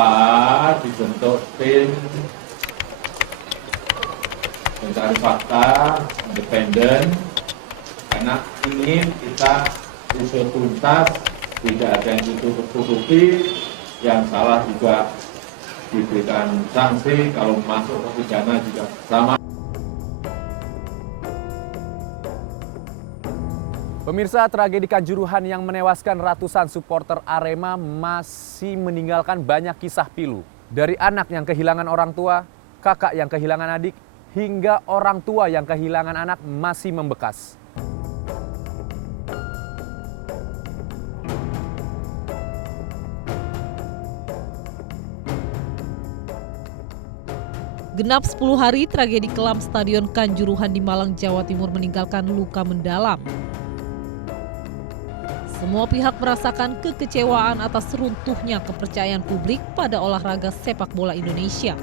Kenapa dibentuk tim pencari fakta independen? Karena ingin kita usut tuntas, tidak ada yang ditutup-tutupi, yang salah juga diberikan sanksi, kalau masuk ke pidana juga sama. Pemirsa, tragedi Kanjuruhan yang menewaskan ratusan supporter Arema masih meninggalkan banyak kisah pilu. Dari anak yang kehilangan orang tua, kakak yang kehilangan adik, hingga orang tua yang kehilangan anak masih membekas. Genap 10 hari tragedi kelam Stadion Kanjuruhan di Malang, Jawa Timur meninggalkan luka mendalam. Semua pihak merasakan kekecewaan atas runtuhnya kepercayaan publik pada olahraga sepak bola Indonesia.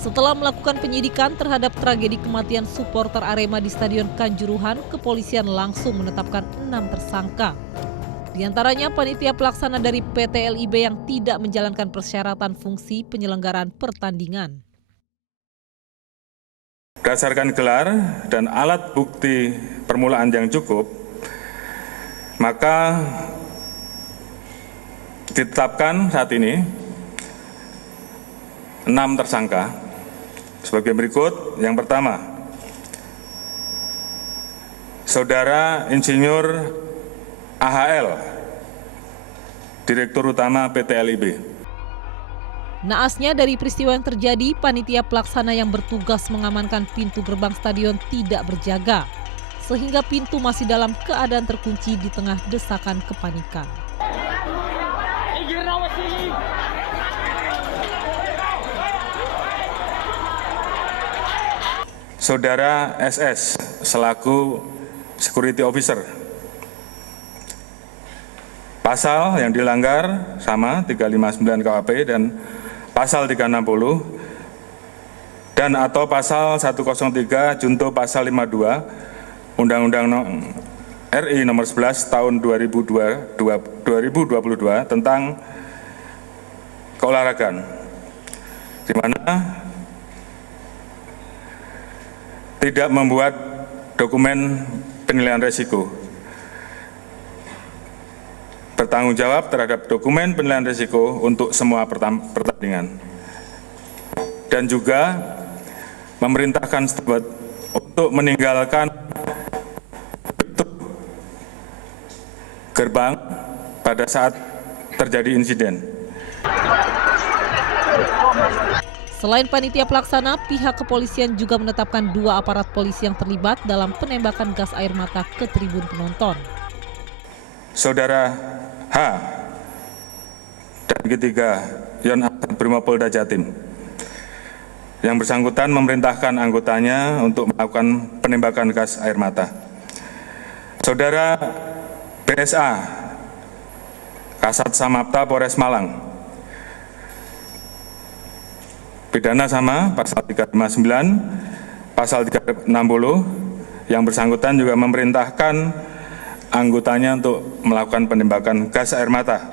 Setelah melakukan penyidikan terhadap tragedi kematian supporter Arema di Stadion Kanjuruhan, kepolisian langsung menetapkan 6 tersangka. Di antaranya panitia pelaksana dari PT LIB yang tidak menjalankan persyaratan fungsi penyelenggaraan pertandingan. Berdasarkan gelar dan alat bukti permulaan yang cukup, maka ditetapkan saat ini 6 tersangka sebagai berikut. Yang pertama, Saudara Insinyur AHL, Direktur Utama PT LIB. Naasnya dari peristiwa yang terjadi, panitia pelaksana yang bertugas mengamankan pintu gerbang stadion tidak berjaga, sehingga pintu masih dalam keadaan terkunci di tengah desakan kepanikan. Saudara SS selaku Security Officer. Pasal yang dilanggar sama 359 KUHP dan pasal 360 dan atau pasal 103 junto pasal 52 Undang-Undang RI nomor 11 tahun 2022 tentang keolahragaan, di mana tidak membuat dokumen penilaian risiko, bertanggung jawab terhadap dokumen penilaian risiko untuk semua pertandingan, dan juga memerintahkan steward untuk meninggalkan gerbang pada saat terjadi insiden. Selain panitia pelaksana, pihak kepolisian juga menetapkan 2 aparat polisi yang terlibat dalam penembakan gas air mata ke tribun penonton. Saudara H dan ketiga Yon Brimopolda Jatim, yang bersangkutan memerintahkan anggotanya untuk melakukan penembakan gas air mata. Saudara BSA Kasat Samapta Polres Malang, pidana sama pasal 359, pasal 360, yang bersangkutan juga memerintahkan anggotanya untuk melakukan penembakan gas air mata.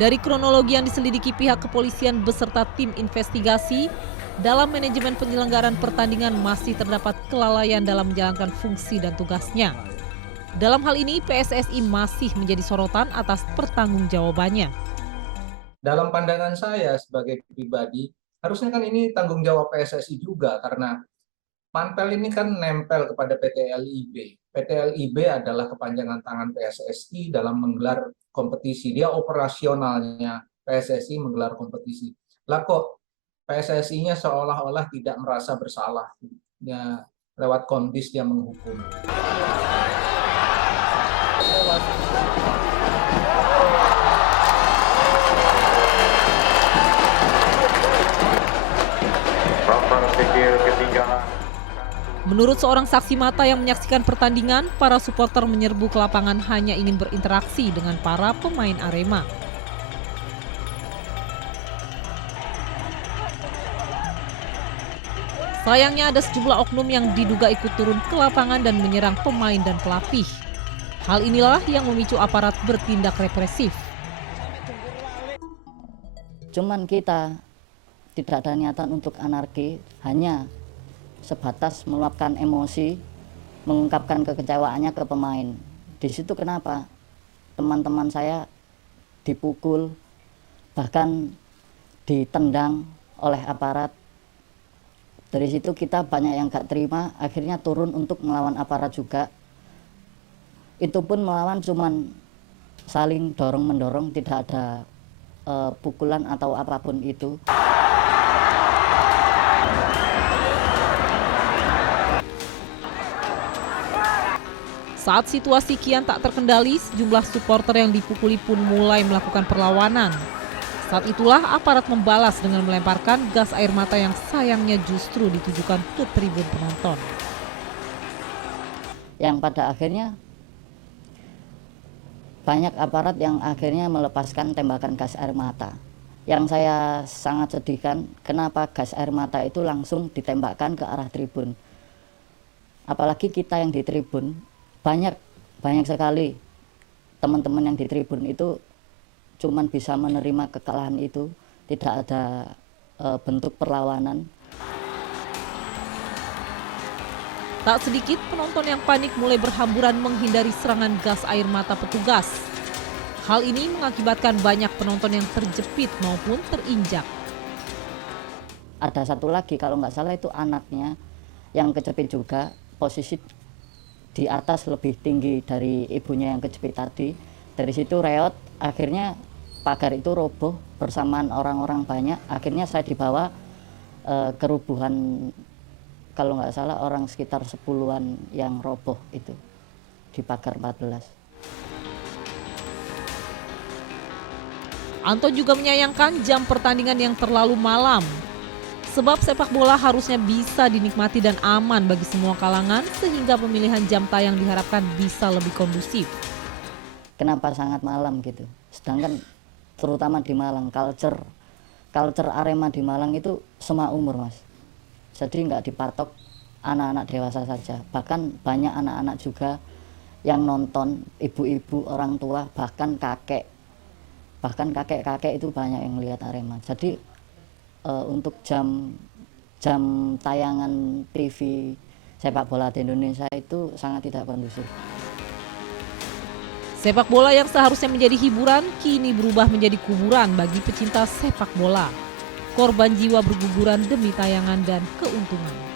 Dari kronologi yang diselidiki pihak kepolisian beserta tim investigasi, dalam manajemen penyelenggaraan pertandingan masih terdapat kelalaian dalam menjalankan fungsi dan tugasnya. Dalam hal ini, PSSI masih menjadi sorotan atas pertanggungjawabannya. Dalam pandangan saya sebagai pribadi, harusnya kan ini tanggung jawab PSSI juga, karena panpel ini kan nempel kepada PT LIB. PT LIB adalah kepanjangan tangan PSSI dalam menggelar kompetisi. Dia operasionalnya PSSI menggelar kompetisi. Lah kok PSSI-nya seolah-olah tidak merasa bersalah. Ya, lewat kondis dia menghukum. Menurut seorang saksi mata yang menyaksikan pertandingan, para supporter menyerbu ke lapangan hanya ingin berinteraksi dengan para pemain Arema. Sayangnya ada sejumlah oknum yang diduga ikut turun ke lapangan dan menyerang pemain dan pelatih. Hal inilah yang memicu aparat bertindak represif. Cuman kita tidak ada niatan untuk anarki, hanya sebatas meluapkan emosi, mengungkapkan kekecewaannya ke pemain. Di situ kenapa teman-teman saya dipukul, bahkan ditendang oleh aparat. Dari situ kita banyak yang gak terima, akhirnya turun untuk melawan aparat juga. Itu pun melawan cuman saling dorong-mendorong, tidak ada pukulan atau apapun itu. Saat situasi kian tak terkendali, sejumlah supporter yang dipukuli pun mulai melakukan perlawanan. Saat itulah aparat membalas dengan melemparkan gas air mata yang sayangnya justru ditujukan ke tribun penonton. Yang pada akhirnya banyak aparat yang akhirnya melepaskan tembakan gas air mata. Yang saya sangat sedihkan, kenapa gas air mata itu langsung ditembakkan ke arah tribun. Apalagi kita yang di tribun, banyak sekali teman-teman yang di tribun itu cuman bisa menerima kekalahan itu, tidak ada bentuk perlawanan. Tak sedikit penonton yang panik mulai berhamburan menghindari serangan gas air mata petugas. Hal ini mengakibatkan banyak penonton yang terjepit maupun terinjak. Ada satu lagi kalau nggak salah itu anaknya yang kejepit juga, posisi di atas lebih tinggi dari ibunya yang kejepit tadi. Dari situ reot, akhirnya pagar itu roboh bersamaan orang-orang banyak. Akhirnya saya dibawa kerubuhan, kalau nggak salah orang sekitar 10-an yang roboh itu di pagar 14. Anto juga menyayangkan jam pertandingan yang terlalu malam. Sebab sepak bola harusnya bisa dinikmati dan aman bagi semua kalangan sehingga pemilihan jam tayang diharapkan bisa lebih kondusif. Kenapa sangat malam gitu? Sedangkan terutama di Malang, culture Arema di Malang itu semua umur, Mas. Jadi nggak dipatok anak-anak dewasa saja. Bahkan banyak anak-anak juga yang nonton, ibu-ibu, orang tua, bahkan kakek-kakek itu banyak yang lihat Arema. Jadi untuk jam tayangan TV sepak bola di Indonesia itu sangat tidak kondusif. Sepak bola yang seharusnya menjadi hiburan kini berubah menjadi kuburan bagi pecinta sepak bola. Korban jiwa berguguran demi tayangan dan keuntungan.